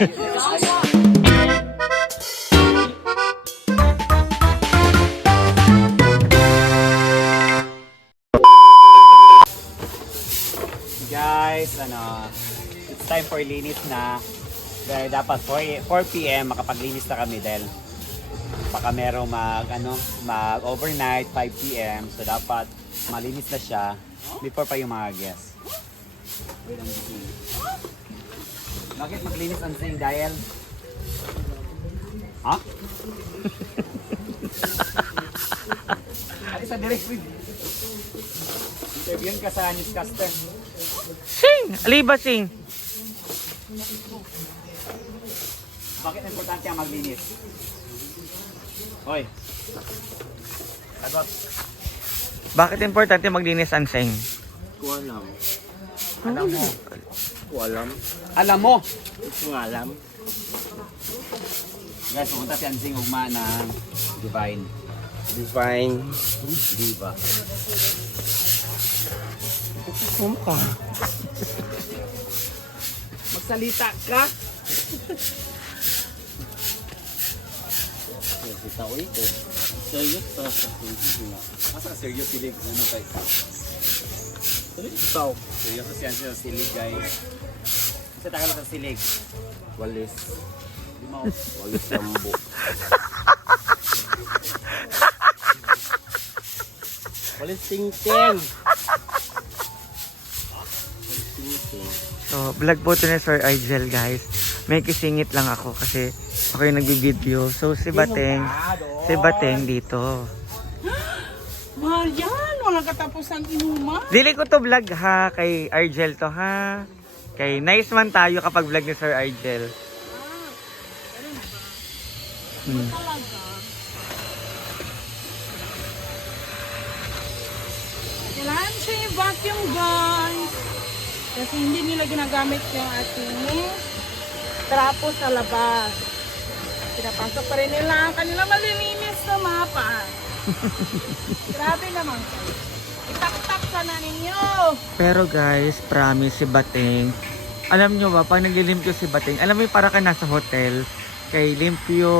Guys, it's time for linis na. Dahil dapat 4 PM makapaglinis na kami dahil baka merong mag overnight 5 PM. So dapat malinis na siya before pa yung mga guests. Bakit maglinis ang sing dahil? Ha? Ay, sa direct with. Interviewin ka sa newscaster. Sing! Aliba sing! Bakit importante ang maglinis? Hoy. Sagot. Bakit importante maglinis ang sing? Kualam. Alam mo. Kualam. Alam mo. Kualam. Guys, pumunta si Ansing ugma ng Divine. Divine. Diva. Kumka. Magsalita ka. Kita ko ito. Serious pa sa pinto nga. Masa serious silig? Ano tayo? Ito. Serious si Ansing sa silig, guys. Sa tagal sa silig. Walis. Di mo. Walis lambo. Walis tingting. So, vlog po ito ni Sir Argel, guys. May kisingit lang ako kasi ako yung nagbibideo. So, si Bateng dito. Marian, walang katapusan inuman. Dili ko to vlog ha, kay Argel to ha. Kay nice man tayo kapag vlog ni Sir Argel. Talaga. Kailangan siya yung vacuum, guys. Kasi hindi nila ginagamit yung ating trapo sa labas. Pinapasok pa rin nila ang kanilang malilinis na mapa. Grabe naman kayo. Itak-tak sana ninyo. Pero guys, promise si Bateng. Alam nyo ba, pag naglilimpyo si Bateng, alam mo yung para ka nasa hotel. Kay limpyo,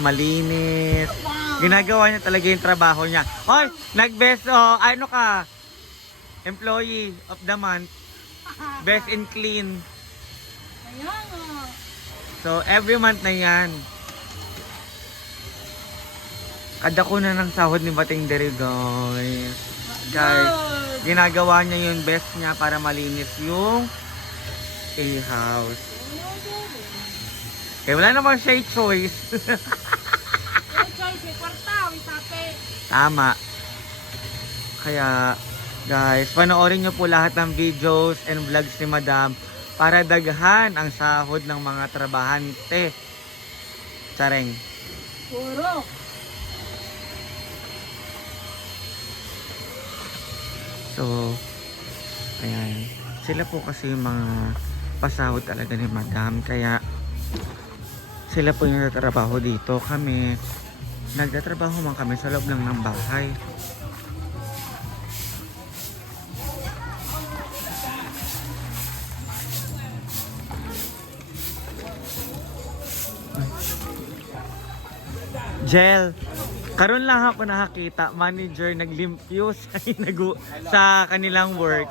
malinis. Ginagawa niya talaga yung trabaho niya. Hoy, nag-best, ano ka? Employee of the month. Best in clean. Ayan o. So, every month na yan. Kada ko na ng sahod ni Bateng Dere, guys. Guys, ginagawa niya yung best niya para malinis yung A-house. Kaya wala naman siya choice. Tama. Kaya, guys, panoorin nyo po lahat ng videos and vlogs ni Madam para daghan ang sahod ng mga trabahante. Tsareng. Puro. So, ayan. Sila po kasi yung mga pasahod talaga ni Madam. Kaya, sila po yung nagtatrabaho dito. Kami, nagtatrabaho man kami sa loob lang ng bahay. Jel, karon lang ako nakakita, manager naglimpyo sa kanilang work.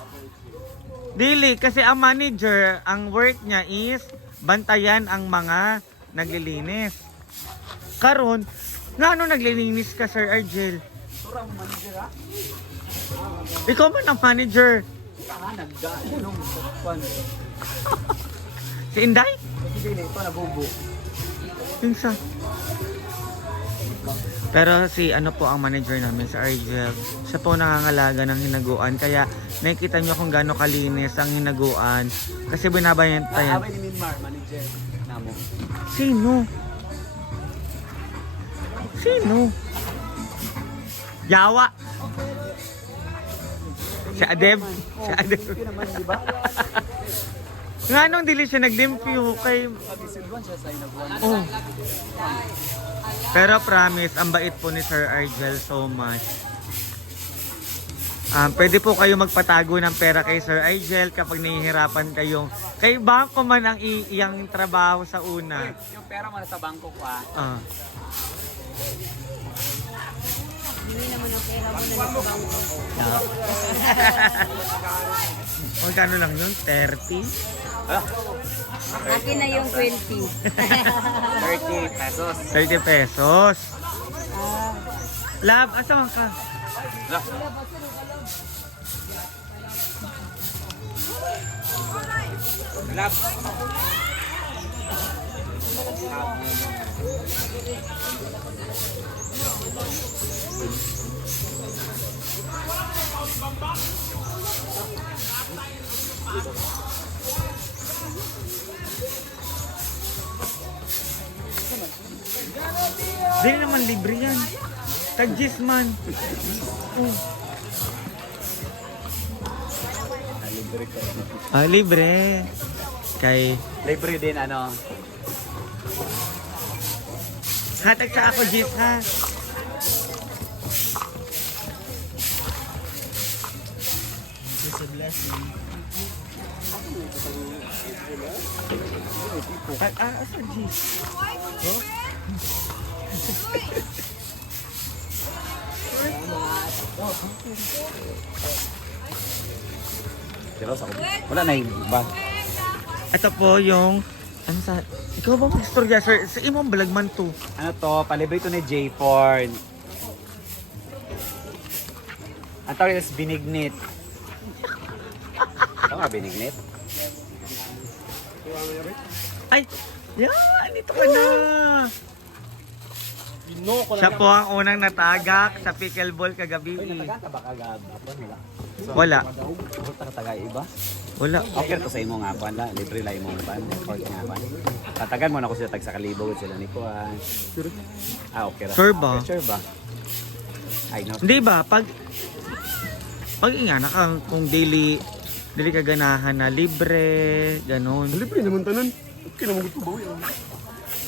Dili, kasi ang manager, ang work niya is bantayan ang mga naglilinis. Karon, ano naglilinis ka, Sir Argel? Turang manager ha? Ikaw man ang manager. Nung kwan. Si Inday? Hindi na ito nabubo. Pinsa. Pero si ano po ang manager namin sa Argel. Siya po nangangalaga ng hinaguan. Kaya nakikita nyo kung gaano kalinis ang hinaguan. Kasi binabantayan. Away ni Minmar, manager namo. Sino? Sino? Yawa. Si Adeb. Si Adeb. Yun naman, di ba? Nga nung dili siya naglimpyo kay... Pag-isilwan siya sa inagwan. Oh. Pero promise, ang bait po ni Sir Argel so much. Pwede po kayo magpatago ng pera kay Sir Igel kapag nahihirapan kayo. Kay bangko man ang iyang trabaho sa una. Yung pera mo sa bangko ko Ah. Hindi naman ang pera mo na nasa bangko. Magkano lang yun? 30? Akin na yung 20. 30 pesos. 30 pesos. Ah, Lab, asaman ka? Lab. Di naman libre yan. Tag-gis man. Libre ko. Libre. Kay Libre din ano. hatag sa ako, Gis, ha? Asa, Gis? Pero sa wala na yung ba? Ito po yung... Ano sa... Ikaw ba mag-istorya, sir? Sa imong balagman to. Ano to? Palibre to ni J4. Ang tawag is binignit. Ito nga binignit? Ay! Yan! Ito ka na! Siya po ang unang natagak sa pickleball kagabi. Nataga ka ba kagab? Wala. Wala. Basta kataga iba? Wala. Okay to sa imo nga pan la, libre la imong pan, court nga pan. Tatagan mo na ko sila tag sa kalibog sila ni Kuan. Okay ra. Sure ba? Sure ba? Ay no. Hindi ba? Pag ingana ka kung dili ka ganahan na libre, ganon. Libre naman tanan. Okay naman gusto bawi.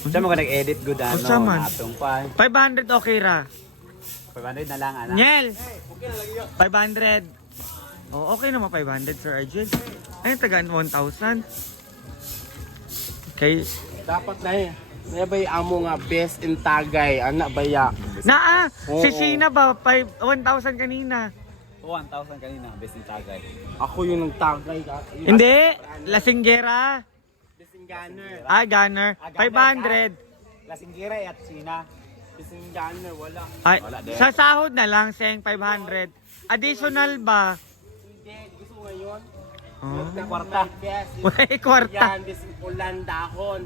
Siya mo ka nag-edit good ano, Unsa man? atong pan. 500 okay ra. 500 na lang ana. Nyel! 500. Oh, okay naman 500, Sir Arjun. Ay, tagaan 1,000. Okay. Dapat na eh. May bay amo nga best in Tagay. Anak baya. Naa! Oo. Si Sheena ba? 1,000 kanina. 1,000 kanina, best in Tagay. Ako yung nagtagay. Hindi! Lasinggera. Best in Gunner. Gunner. 500. Lasinggira at Sina. Best in Gunner. Wala. Ay, Wala din. sa sahod na lang, sayang 500. Additional ba? Hindi. Gusto mo ngayon? Oh. May kwarta. Yes. May kwarta. Yan. Best in Ulandahon.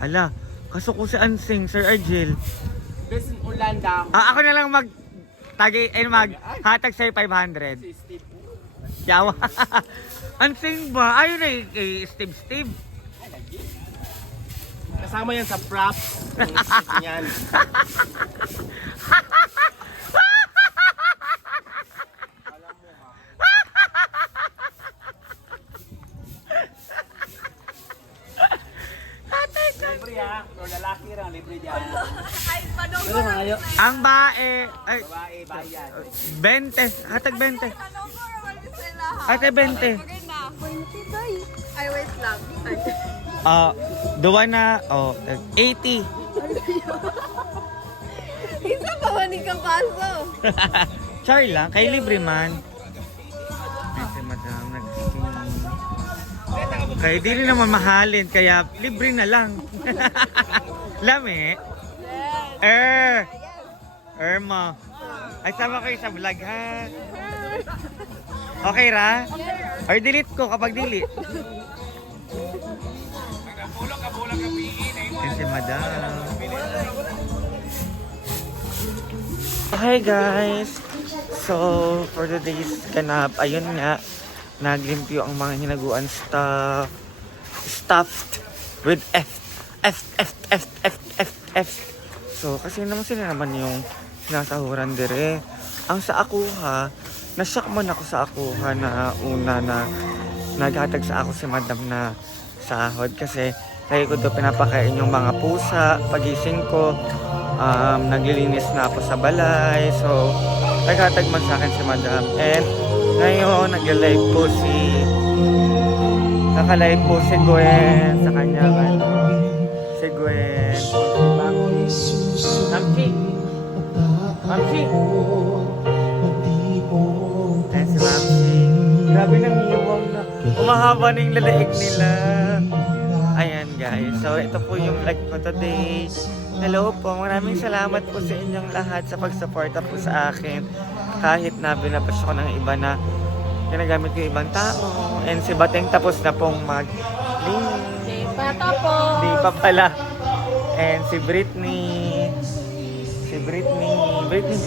Ala, kaso ko si Ansing, Sir Argel. Best in Ulandahon. Ako na lang hatag sa'yo 500. Si Steve. Yawa. Ansing ba? Ayun na kay Steve. Kasama yan sa props. Yan. Libre ha. Pero lalaki ra libre diyan. Ang bae, ay, Babae, bayan. 20. Hatag 20. Hatag 20. Ay, wait lang. Duwa na, 80. Isa pa man ka paso. Char lang, kay libre man. Ay, si madam, kaya di rin naman mahalin, kaya libre na lang. Lami? Irma. Ay, sama kayo sa vlog, ha? Okay ra? Or delete ko kapag delete. Yan si madam. Hi guys! So, for today's ganap, ayun nga, naglimpyo ang mga hinaguan stuffed with F. So, kasi naman sila naman yung sinasahuran dire. Ang sa akuha, nasyak man ako sa akuha na una na naghatag sa ako si madam na sahod kasi kaya ko doon pinapakain yung mga pusa pagising ko. Naglilinis na ako sa balay. So, naghatag man sa akin si Madam. And ngayon, nag-live po naka-live po si Gwen sa kanya. Si Gwen. Mamsi. Mamsi. Ayan si Mamsi. Grabe nang hiwang na. Umahaba na yung lalaig nila. Ayan guys. So ito po yung vlog ko today. Hello po. Maraming salamat po sa inyong lahat sa pagsuporta po sa akin. Kahit na binabash ko ng iba na ginagamit ko yung ibang tao. And si Bateng tapos na pong Di pa tapos. Di pa pala. And si Britney. Britney.